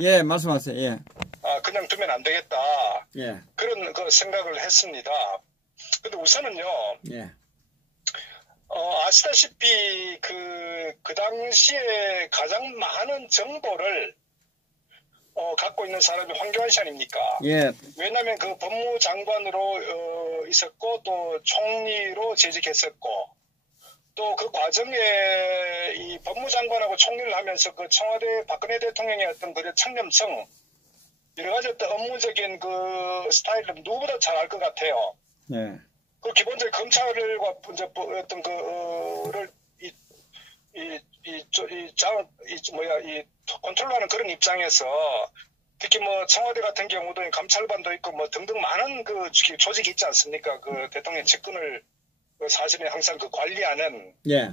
예, 말씀하세요. 예. 그냥 두면 안 되겠다. 예. 그런 그 생각을 했습니다. 근데 우선은요. 예. 아시다시피 그 당시에 가장 많은 정보를 갖고 있는 사람이 황교안 씨 아닙니까? 예. 왜냐하면 그 법무장관으로 있었고 또 총리로 재직했었고 또 그 과정에 이 법무장관하고 총리를 하면서 그 청와대 박근혜 대통령의 어떤 그 청렴성 여러 가지 어떤 업무적인 그 스타일을 누구보다 잘 알 것 같아요. 예. 그 기본적으로 검찰과 이제 어떤 그를 컨트롤하는 그런 입장에서 특히 뭐 청와대 같은 경우도 감찰반도 있고 뭐 등등 많은 그 조직이 있지 않습니까? 그 대통령 측근을 사실은 항상 그 관리하는. 예.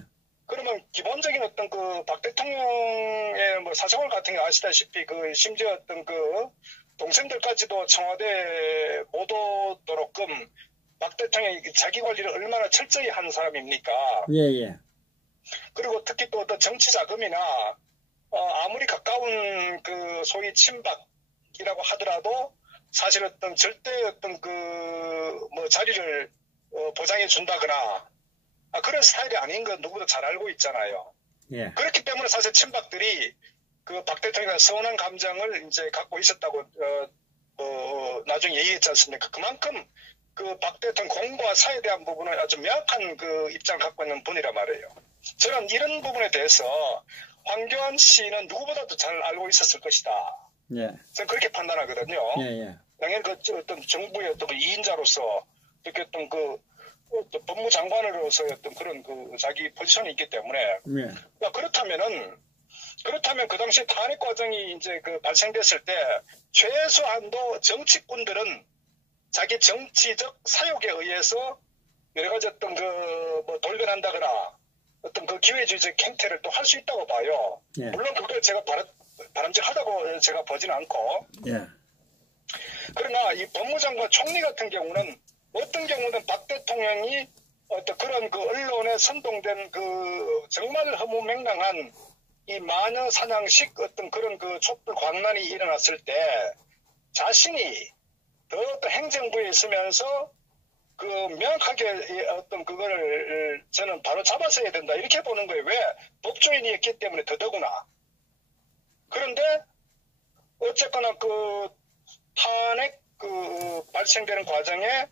그러면 기본적인 어떤 그 박 대통령의 뭐 사생활 같은 게 아시다시피 그 심지어 어떤 그 동생들까지도 청와대 못 오도록끔 박 대통령이 자기 관리를 얼마나 철저히 하는 사람입니까? 예, 예. 그리고 특히 또 어떤 정치 자금이나 아무리 가까운 그 소위 친박이라고 하더라도 사실 어떤 절대 어떤 그 뭐 자리를 보장해 준다거나 그런 스타일이 아닌 건 누구도 잘 알고 있잖아요. 예. 그렇기 때문에 사실 친박들이 그 박 대통령의 서운한 감정을 이제 갖고 있었다고 나중에 얘기했지 않습니까? 그만큼 그 박 대통령 공과 사에 대한 부분은 아주 명확한 그 입장을 갖고 있는 분이란 말이에요. 저는 이런 부분에 대해서 황교안 씨는 누구보다도 잘 알고 있었을 것이다. 예. 저는 그렇게 판단하거든요. 예, 예. 당연히 그 어떤 정부의 어떤 그 2인자로서 이렇게 어떤 그 법무장관으로서의 어떤 그런 그 자기 포지션이 있기 때문에. 예. 그렇다면 그 당시 탄핵 과정이 이제 그 발생됐을 때 최소한도 정치꾼들은 자기 정치적 사욕에 의해서 여러 가지 어떤 그 뭐 돌변한다거나 어떤 그 기회주의적 행태를 또 할 수 있다고 봐요. 예. 물론 그걸 제가 바람직하다고 제가 보지는 않고. 예. 그러나 이 법무장관 총리 같은 경우는 어떤 경우는 박 대통령이 어떤 그런 그 언론에 선동된 그 정말 허무맹랑한 이 마녀 사냥식 어떤 그런 그 촛불 광란이 일어났을 때 자신이 더 어떤 행정부에 있으면서 그 명확하게 어떤 그거를 저는 바로 잡아서야 된다 이렇게 보는 거예요. 왜? 법조인이었기 때문에 더더구나. 그런데 어쨌거나 그 탄핵 그 발생되는 과정에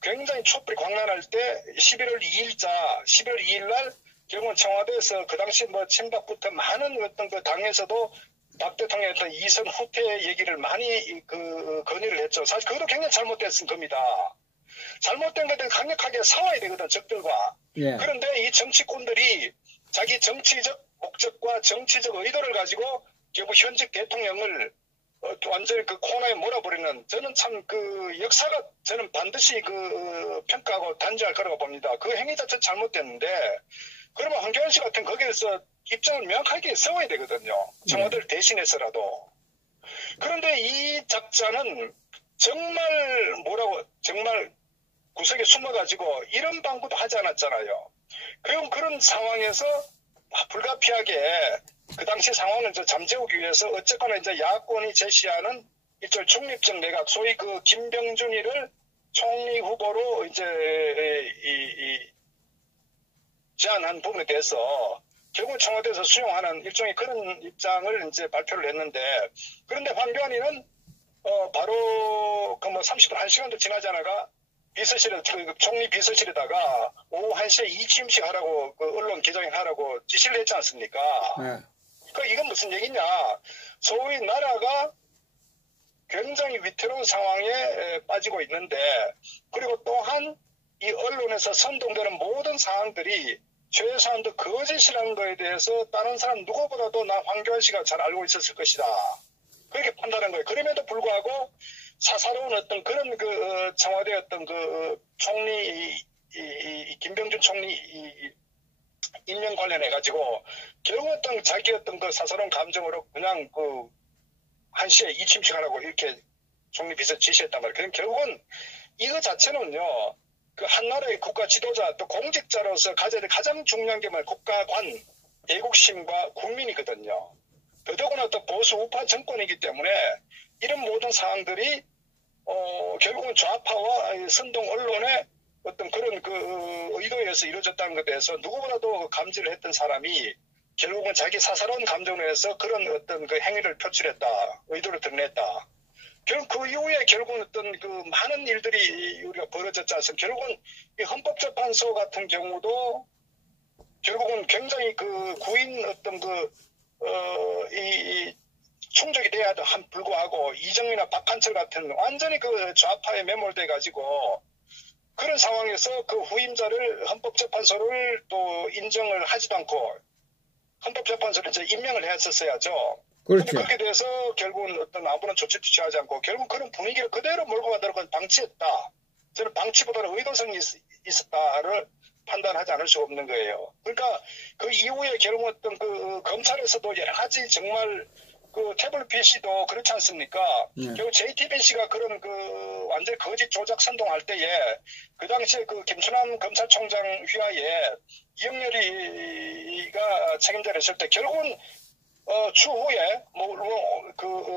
굉장히 촛불이 광란할 때 11월 2일 날 결국은 청와대에서 그 당시 뭐 친박부터 많은 어떤 그 당에서도 박 대통령의 어떤 이선 후퇴 얘기를 많이 그 건의를 했죠. 사실 그것도 굉장히 잘못됐은 겁니다. 잘못된 것들 강력하게 싸워야 되거든, 적들과. 예. 그런데 이 정치꾼들이 자기 정치적 목적과 정치적 의도를 가지고 결국 현직 대통령을 완전히 그 코너에 몰아버리는 저는 참 그 역사가 저는 반드시 그 평가하고 단죄할 거라고 봅니다. 그 행위 자체 잘못됐는데 그러면 황교안 씨 같은 거기에서 입장을 명확하게 세워야 되거든요. 청와대를 대신해서라도. 그런데 이 작자는 정말 구석에 숨어가지고 이런 방구도 하지 않았잖아요. 그런 상황에서 불가피하게 그 당시 상황을 잠재우기 위해서 어쨌거나 이제 야권이 제시하는 일종의 중립적 내각, 소위 그 김병준이를 총리 후보로 이제 제안한 부분에 대해서 결국 청와대에서 수용하는 일종의 그런 입장을 이제 발표를 했는데, 그런데 황교안이는 바로 그 뭐 30분 1시간도 지나지 않아가 총리 비서실에다가 오후 1시에 2취임식 하라고 그 언론 기자회견 하라고 지시를 했지 않습니까? 그러니까 이건 무슨 얘기냐? 소위 나라가 굉장히 위태로운 상황에 빠지고 있는데, 그리고 또한 이 언론에서 선동되는 모든 상황들이 최소한도 거짓이라는 거에 대해서 다른 사람 누구보다도 나 황교안 씨가 잘 알고 있었을 것이다. 그렇게 판단한 거예요. 그럼에도 불구하고 사사로운 어떤 그런 그 청와대 어떤 그 총리 김병준 총리 임명 관련해 가지고 결국 어떤 자기 어떤 그 사사로운 감정으로 그냥 그 1시에 2취임식 하라고 이렇게 총리 비서 지시했단 말이에요. 그럼 결국은 이거 자체는요, 그 한 나라의 국가 지도자 또 공직자로서 가져야 될 가장 중요한 게 뭐냐, 국가관, 애국심과 국민이거든요. 더더구나 또 보수 우파 정권이기 때문에 이런 모든 상황들이 결국은 좌파와 선동 언론의 어떤 그런 그 의도에서 이루어졌다는 것에 대해서 누구보다도 감지를 했던 사람이 결국은 자기 사사로운 감정을 해서 그런 어떤 그 행위를 표출했다, 의도를 드러냈다. 결국 그 이후에 결국은 어떤 그 많은 일들이 우리가 벌어졌지 않습니까? 결국은 이 헌법재판소 같은 경우도 결국은 굉장히 그 구인 어떤 이 충족이 돼야 한 불구하고 이정미나 박한철 같은 완전히 그 좌파에 매몰돼 가지고 그런 상황에서 그 후임자를 헌법재판소를 또 인정을 하지도 않고 헌법재판소를 이제 임명을 했었어야죠. 그런데 그렇죠. 그렇게 돼서 결국은 어떤 아무런 조치도 취하지 않고 결국 그런 분위기를 그대로 몰고 가도록 방치했다. 저는 방치보다는 의도성이 있었다를 판단하지 않을 수 없는 거예요. 그러니까 그 이후에 결국 어떤 그 검찰에서도 여러 가지 정말 그 태블릿 PC도 그렇지 않습니까? 결국 JTBC가 그런 그 완전 거짓 조작 선동할 때에 그 당시에 그 김춘남 검찰총장 휘하에 이영렬이가 책임자를 했을 때 결국은 추후에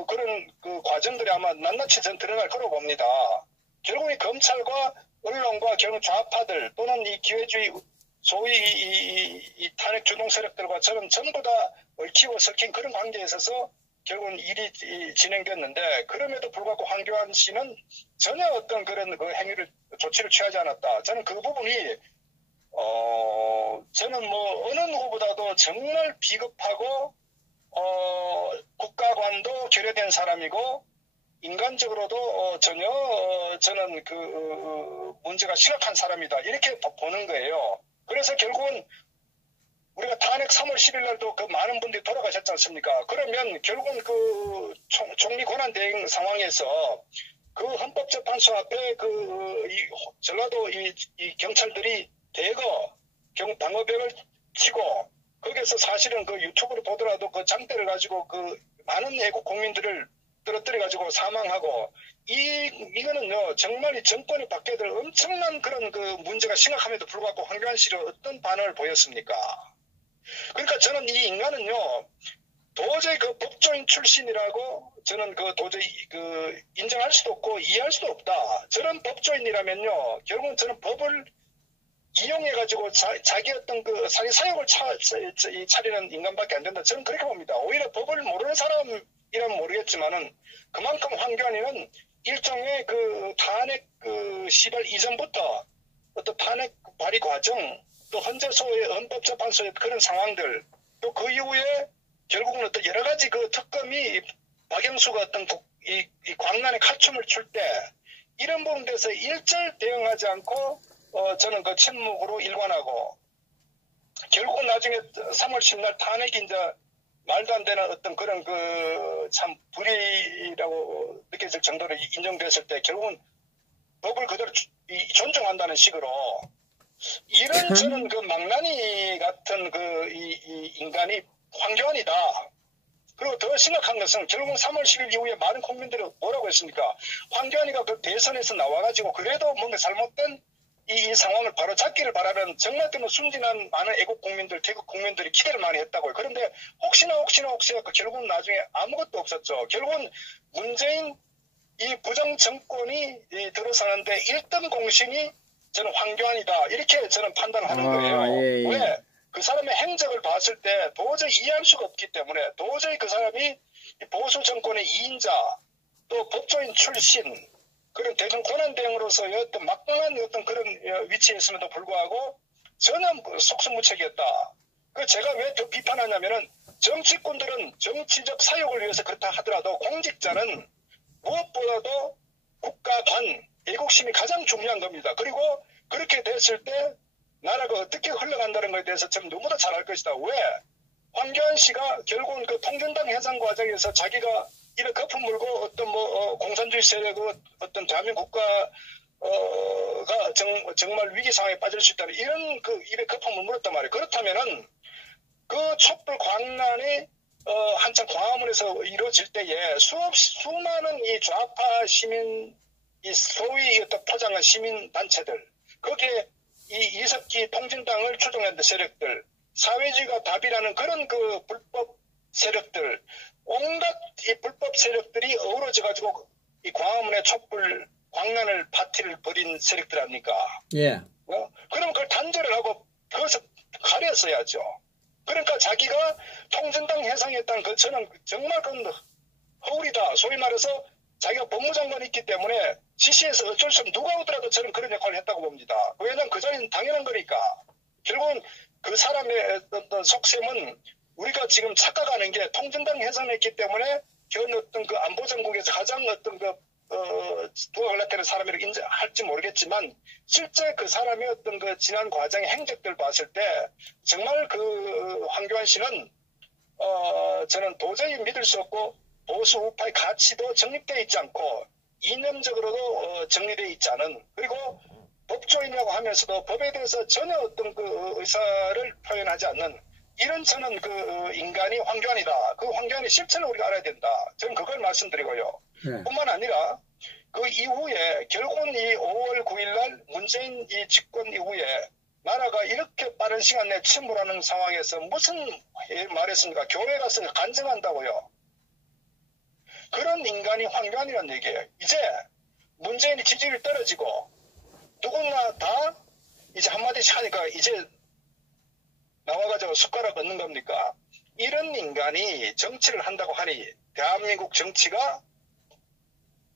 그런 그 과정들이 아마 낱낱이 전 드러날 거로 봅니다. 결국 이 검찰과 언론과 결국 좌파들 또는 이 기회주의 소위 이 탄핵 주동 세력들과 저는 전부 다 얽히고 섞인 그런 관계에 있어서 결국은 일이 진행됐는데 그럼에도 불구하고 황교안 씨는 전혀 어떤 그런 그 행위를 조치를 취하지 않았다. 저는 그 부분이 저는 뭐 어느 누구보다도 정말 비겁하고 국가관도 결여된 사람이고 인간적으로도 전혀 저는 그 문제가 심각한 사람이다 이렇게 보는 거예요. 그래서 결국은 우리가 탄핵 3월 10일 날도 그 많은 분들이 돌아가셨지 않습니까? 그러면 결국은 그 총리 권한 대행 상황에서 그 헌법재판소 앞에 전라도 이 경찰들이 대거 방어벽을 치고 거기에서 사실은 그 유튜브를 보더라도 그 장대를 가지고 그 많은 애국 국민들을 떨어뜨려 가지고 사망하고 이거는요 정말 이 정권이 바뀌어야 될 엄청난 그런 그 문제가 심각함에도 불구하고 황교안 씨는 어떤 반응을 보였습니까? 그러니까 저는 이 인간은요 도저히 그 법조인 출신이라고 저는 그 도저히 그 인정할 수도 없고 이해할 수도 없다. 저런 법조인이라면요 결국은 저는 법을 이용해가지고 자기 어떤 그 자기 사역을 차리는 인간밖에 안 된다. 저는 그렇게 봅니다. 오히려 법을 모르는 사람이라면 모르겠지만은 그만큼 황교안이는 일종의 그 탄핵 그 시발 이전부터 어떤 탄핵 발의 과정 또 헌법재판소의 그런 상황들 또 그 이후에 결국은 어떤 여러 가지 그 특검이 박영수가 어떤 이 광란의 칼춤을 출 때 이런 부분에 대해서 일절 대응하지 않고 저는 그 침묵으로 일관하고 결국은 나중에 3월 10일 탄핵이 이제 말도 안 되는 어떤 그런 그 참 불의라고 느껴질 정도로 인정됐을 때 결국은 법을 그대로 존중한다는 식으로 이런 저는 그 망나니 같은 그 이 인간이 황교안이다. 그리고 더 심각한 것은 결국은 3월 10일 이후에 많은 국민들이 뭐라고 했습니까? 황교안이가 그 대선에서 나와가지고 그래도 뭔가 잘못된 이 상황을 바로 잡기를 바라는 정말 때문에 순진한 많은 애국 국민들, 대국 국민들이 기대를 많이 했다고요. 그런데 혹시나 결국은 나중에 아무것도 없었죠. 결국은 문재인 이 부정 정권이 들어서는데 1등 공신이 저는 황교안이다. 이렇게 저는 판단을 하는 거예요. 예. 왜? 그 사람의 행적을 봤을 때 도저히 이해할 수가 없기 때문에 도저히 그 사람이 보수 정권의 2인자 또 법조인 출신 그런 대중 권한대행으로서의 어떤 막강한 어떤 그런 위치에 있음에도 불구하고 전혀 속수무책이었다. 그 제가 왜 더 비판하냐면은 정치꾼들은 정치적 사욕을 위해서 그렇다 하더라도 공직자는 무엇보다도 국가관, 애국심이 가장 중요한 겁니다. 그리고 그렇게 됐을 때 나라가 어떻게 흘러간다는 것에 대해서 저는 너무나 잘 알 것이다. 왜? 황교안 씨가 결국은 그 통전당 해산 과정에서 자기가 입에 거품 물고 어떤 공산주의 세력의 어떤 대한민국 국가가 정말 위기 상황에 빠질 수 있다는 이런 그 입에 거품을 물었단 말이에요. 그렇다면은 그 촛불 광란이 한참 광화문에서 이루어질 때에 수많은 이 좌파 시민, 이 소위 어떤 포장한 시민 단체들, 거기에 이 이석기 통진당을 추종했던 세력들, 사회주의가 답이라는 그런 그 불법 세력들, 온갖 이 불법 세력들이 어우러져가지고 이 광화문에 촛불 광란을 파티를 벌인 세력들 아닙니까? 예. 그럼 그걸 단절을 하고 그것을 가렸어야죠. 그러니까 자기가 통진당 해상했다는 그 저는 정말 그건 허울이다. 소위 말해서 자기가 법무장관이 있기 때문에 지시해서 어쩔 수 없이 누가 오더라도 저는 그런 역할을 했다고 봅니다. 왜냐하면 그 자리는 당연한 거니까. 결국은 그 사람의 어떤 속셈은 우리가 지금 착각하는 게 통진당 해상했기 때문에 현 어떤 그 안보정국에서 가장 어떤 그 두각을 나타내는 사람이라고 인정할지 모르겠지만 실제 그 사람의 어떤 그 지난 과정의 행적들 봤을 때 정말 그 황교안 씨는 저는 도저히 믿을 수 없고 보수 우파의 가치도 정립되어 있지 않고 이념적으로도 정리되어 있지 않은 그리고 법조인이라고 하면서도 법에 대해서 전혀 어떤 그 의사를 표현하지 않는 이런 저는 그 인간이 황교안이다. 그 황교안의 실체를 우리가 알아야 된다. 저는 그걸 말씀드리고요. 네. 뿐만 아니라 그 이후에 결국은 이 5월 9일 날 문재인 이 집권 이후에 나라가 이렇게 빠른 시간 내에 침몰하는 상황에서 무슨 말했습니까? 교회 가서 간증한다고요. 그런 인간이 황교안이라는 얘기예요. 이제 문재인이 지지율이 떨어지고 누구나 다 이제 한마디씩 하니까 이제 나와가지고 숟가락 얻는 겁니까? 이런 인간이 정치를 한다고 하니 대한민국 정치가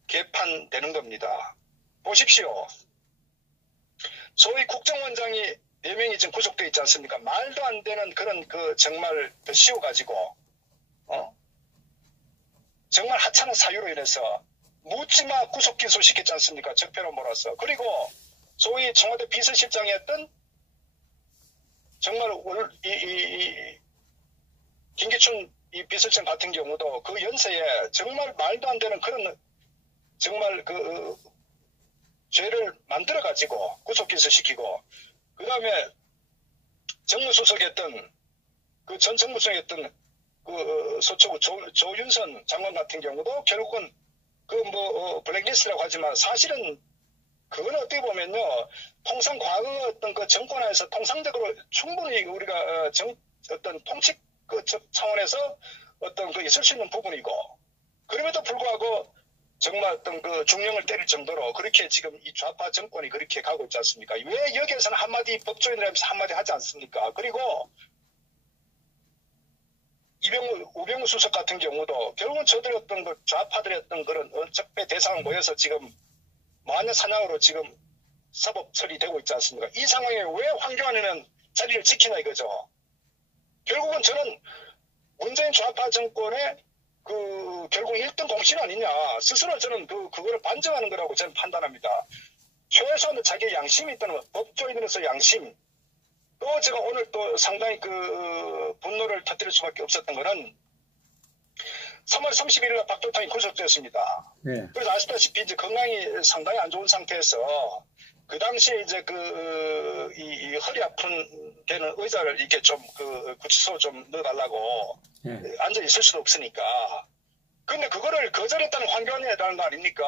개판되는 겁니다. 보십시오. 소위 국정원장이 4명이 지금 구속되어 있지 않습니까? 말도 안 되는 그런 그 정말 씌워가지고 정말 하찮은 사유로 인해서 묻지마 구속 기소시켰지 않습니까? 적폐로 몰아서. 그리고 소위 청와대 비서실장이었던 정말 김기춘 이 비서실장 같은 경우도 그 연세에 정말 말도 안 되는 그런 정말 그 죄를 만들어 가지고 구속 기소시키고 그 다음에 정무수석이었던 그 전 정무수석이었던 그 서초구 조윤선 장관 같은 경우도 결국은 그 뭐 블랙리스트라고 하지만 사실은 그건 어떻게 보면요 통상 과거 어떤 그 정권 안에서 통상적으로 충분히 우리가 어떤 통치 그 차원에서 어떤 그 있을 수 있는 부분이고 그럼에도 불구하고 정말 어떤 그 중령을 때릴 정도로 그렇게 지금 이 좌파 정권이 그렇게 가고 있지 않습니까? 왜 여기에서는 한마디 법조인이라면서 한마디 하지 않습니까? 그리고 우병우 수석 같은 경우도 결국은 저들의 어떤 그 좌파들의 어떤 그런 적폐 대상을 모여서 지금 마녀 사냥으로 지금 사법 처리되고 있지 않습니까? 이 상황에 왜 황교안이는 자리를 지키나 이거죠. 결국은 저는 문재인 좌파 정권의 그 결국 1등 공신 아니냐 스스로 저는 그거를 반증하는 거라고 저는 판단합니다. 최소한 자기의 양심이 있다는 법조인으로서 양심 또 제가 오늘 또 상당히 그 분노를 터뜨릴 수밖에 없었던 거는 3월 31일 날 박도탕이 구속되었습니다. 네. 그래서 아시다시피 이제 건강이 상당히 안 좋은 상태에서 그 당시에 이제 이 허리 아픈 데는 의자를 이렇게 좀 구치소 좀 넣어달라고 네. 앉아 있을 수도 없으니까. 근데 그거를 거절했다는 황교안이라는 거 아닙니까?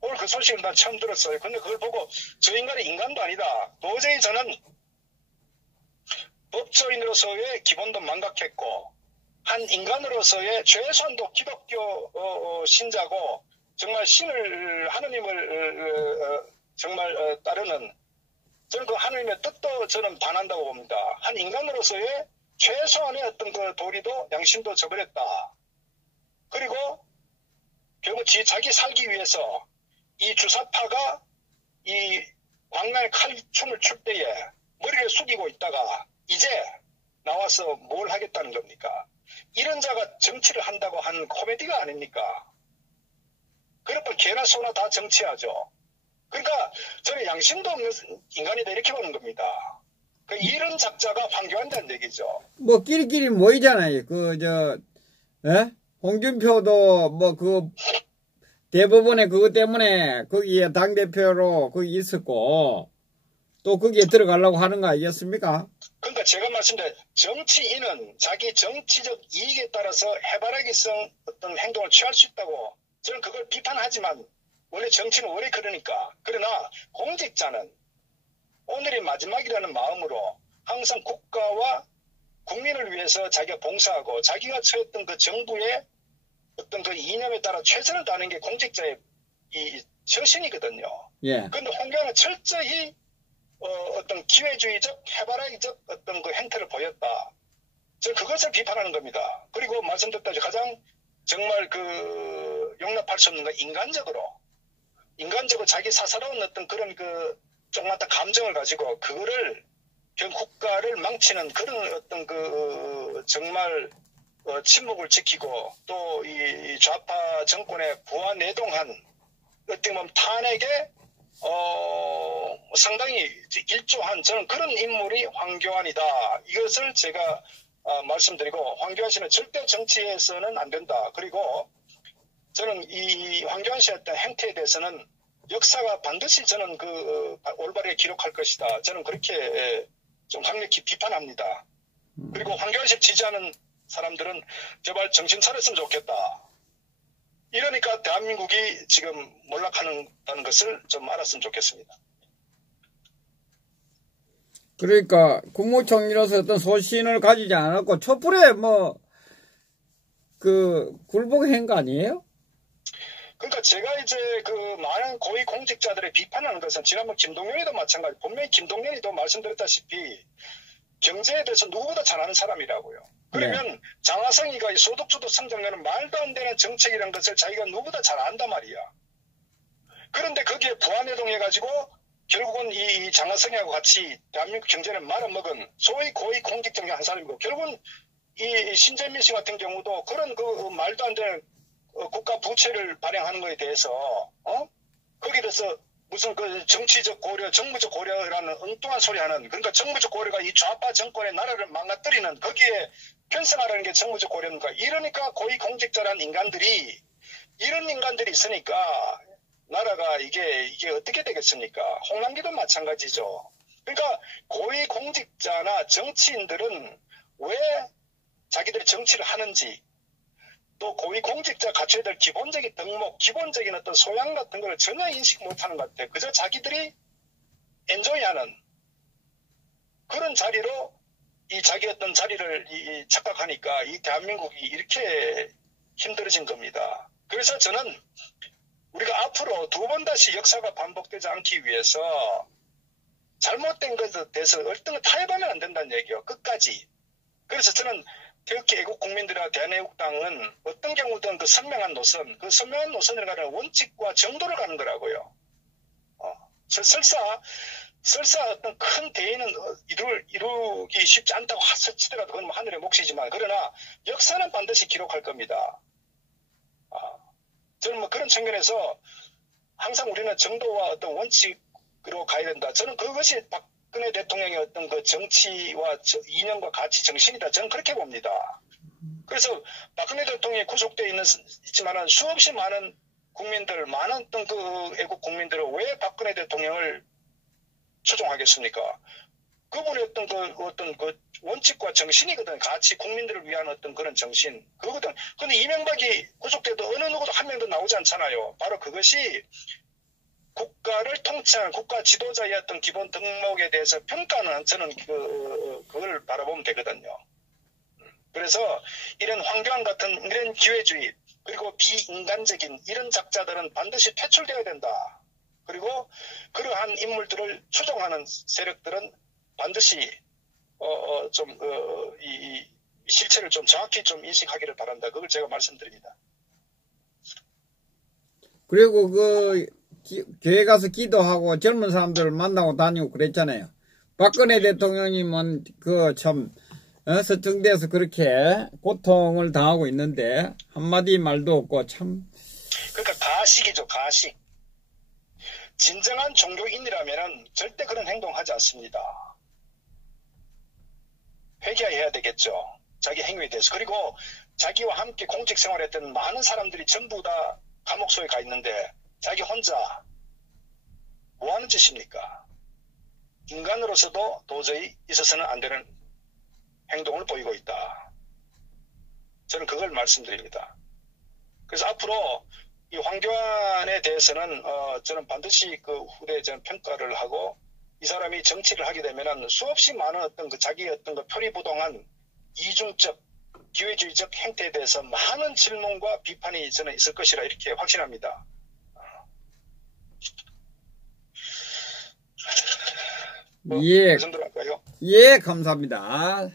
오늘 그 소식을 난 처음 들었어요. 근데 그걸 보고 저 인간이 인간도 아니다. 도저히 저는 법조인으로서의 기본도 망각했고 한 인간으로서의 최소한도 기독교 신자고 정말 신을 하느님을 정말 따르는 저는 그 하느님의 뜻도 저는 반한다고 봅니다. 한 인간으로서의 최소한의 어떤 그 도리도 양심도 저버렸다. 그리고 결국 자기 살기 위해서 이 주사파가 이 광란의 칼춤을 출 때에 머리를 숙이고 있다가 이제 나와서 뭘 하겠다는 겁니까? 이런 자가 정치를 한다고 하는 코미디가 아닙니까? 그러면 개나 소나 다 정치하죠. 그러니까 저는 양심도 없는 인간이다 이렇게 보는 겁니다. 이런 작자가 황교안이라는 얘기죠. 뭐 끼리끼리 모이잖아요. 홍준표도 대법원에 그것 때문에 거기에 당대표로 거기 있었고 또 거기에 들어가려고 하는 거 아니겠습니까? 그러니까 제가 말씀드린 정치인은 자기 정치적 이익에 따라서 해바라기성 어떤 행동을 취할 수 있다고 저는 그걸 비판하지만 원래 정치는 원래 그러니까. 그러나 공직자는 오늘이 마지막이라는 마음으로 항상 국가와 국민을 위해서 자기가 봉사하고 자기가 처했던 그 정부의 어떤 그 이념에 따라 최선을 다하는 게 공직자의 이 처신이거든요. 예. 그런데 황교안은 철저히 어떤 기회주의적, 해바라기적 어떤 그 행태를 보였다. 저는 그것을 비판하는 겁니다. 그리고 말씀드렸다시피 가장 정말 그 용납할 수 없는 건 인간적으로 자기 사사로운 어떤 그런 그 조그마한 감정을 가지고 그거를 국가를 망치는 그런 어떤 그 정말 침묵을 지키고 또 이 좌파 정권에 부하내동한 어떻게 보면 탄핵에 상당히 일조한 저는 그런 인물이 황교안이다. 이것을 제가 말씀드리고 황교안 씨는 절대 정치에서는 안 된다. 그리고 저는 이 황교안 씨의 어떤 행태에 대해서는 역사가 반드시 저는 그 올바르게 기록할 것이다. 저는 그렇게 좀 강력히 비판합니다. 그리고 황교안 씨 지지하는 사람들은 제발 정신 차렸으면 좋겠다. 이러니까 대한민국이 지금 몰락하는 것을 좀 알았으면 좋겠습니다. 그러니까 국무총리로서 어떤 소신을 가지지 않았고 촛불에 그 굴복한 거 아니에요? 그러니까 제가 이제 그 많은 고위 공직자들의 비판하는 것은 지난번 김동연이도 마찬가지. 분명히 김동연이도 말씀드렸다시피 경제에 대해서 누구보다 잘 아는 사람이라고요. 그러면 네. 장하성이가 소득주도 성장률은 말도 안 되는 정책이라는 것을 자기가 누구보다 잘 안단 말이야. 그런데 거기에 부하내동해가지고 결국은 이 장하성이하고 같이 대한민국 경제를 말아먹은 소위 고위 공직자 중에 한 사람이고 결국은 이 신재민 씨 같은 경우도 그런 그 말도 안 되는 국가 부채를 발행하는 것에 대해서 거기에 대해서 무슨 그 정치적 고려, 정무적 고려라는 엉뚱한 소리 하는 그러니까 정무적 고려가 이 좌파 정권의 나라를 망가뜨리는 거기에 편성하라는 게 정무적 고려인가 이러니까 고위 공직자라는 인간들이 이런 인간들이 있으니까 나라가 이게 어떻게 되겠습니까? 홍남기도 마찬가지죠. 그러니까 고위 공직자나 정치인들은 왜 자기들이 정치를 하는지 또 고위 공직자 갖춰야 될 기본적인 덕목, 기본적인 어떤 소양 같은 걸 전혀 인식 못하는 것 같아요. 그저 자기들이 엔조이하는 그런 자리로 이 자기 어떤 자리를 착각하니까 이 대한민국이 이렇게 힘들어진 겁니다. 그래서 저는 우리가 앞으로 두 번 다시 역사가 반복되지 않기 위해서 잘못된 것에 대해서 얼등을 타협하면 안 된다는 얘기예요. 끝까지. 그래서 저는 태극기 애국 국민들과 대한애국당은 어떤 경우든 그 선명한 노선, 그 선명한 노선을 가는 원칙과 정도를 가는 거라고요. 설사 어떤 큰 대의는 이루기 쉽지 않다고 치더라도 그건 하늘의 몫이지만 그러나 역사는 반드시 기록할 겁니다. 저는 그런 측면에서 항상 우리는 정도와 어떤 원칙으로 가야 된다. 저는 그것이 박근혜 대통령의 어떤 그 정치와 이념과 가치 정신이다. 저는 그렇게 봅니다. 그래서 박근혜 대통령이 구속되어 있지만은 수없이 많은 국민들, 많은 어떤 그 애국 국민들은 왜 박근혜 대통령을 추종하겠습니까? 그분의 어떤 그 원칙과 정신이거든. 가치, 국민들을 위한 어떤 그런 정신. 그거거든. 근데 이명박이 구속돼도 어느 누구도 한 명도 나오지 않잖아요. 바로 그것이 국가를 통치하는 국가 지도자의 어떤 기본 덕목에 대해서 평가는 저는 그걸 바라보면 되거든요. 그래서 이런 황교안 같은 이런 기회주의 그리고 비인간적인 이런 작자들은 반드시 퇴출되어야 된다. 그리고 그러한 인물들을 추종하는 세력들은 반드시 이 실체를 좀 정확히 좀 인식하기를 바란다. 그걸 제가 말씀드립니다. 그리고 교회 가서 기도하고 젊은 사람들을 만나고 다니고 그랬잖아요. 박근혜 대통령님은 서청대에서 그렇게 고통을 당하고 있는데 한마디 말도 없고 참. 그러니까 가식이죠. 가식. 진정한 종교인이라면 절대 그런 행동하지 않습니다. 회개해야 되겠죠. 자기 행위에 대해서. 그리고 자기와 함께 공직 생활했던 많은 사람들이 전부 다 감옥소에 가 있는데 자기 혼자 뭐 하는 짓입니까? 인간으로서도 도저히 있어서는 안 되는 행동을 보이고 있다. 저는 그걸 말씀드립니다. 그래서 앞으로 이 황교안에 대해서는 저는 반드시 그 후대에 저는 평가를 하고 이 사람이 정치를 하게 되면은 수없이 많은 어떤 자기의 어떤 표리부동한 이중적 기회주의적 행태에 대해서 많은 질문과 비판이 저는 있을 것이라 이렇게 확신합니다. 예. 그 정도로 할까요? 예, 감사합니다.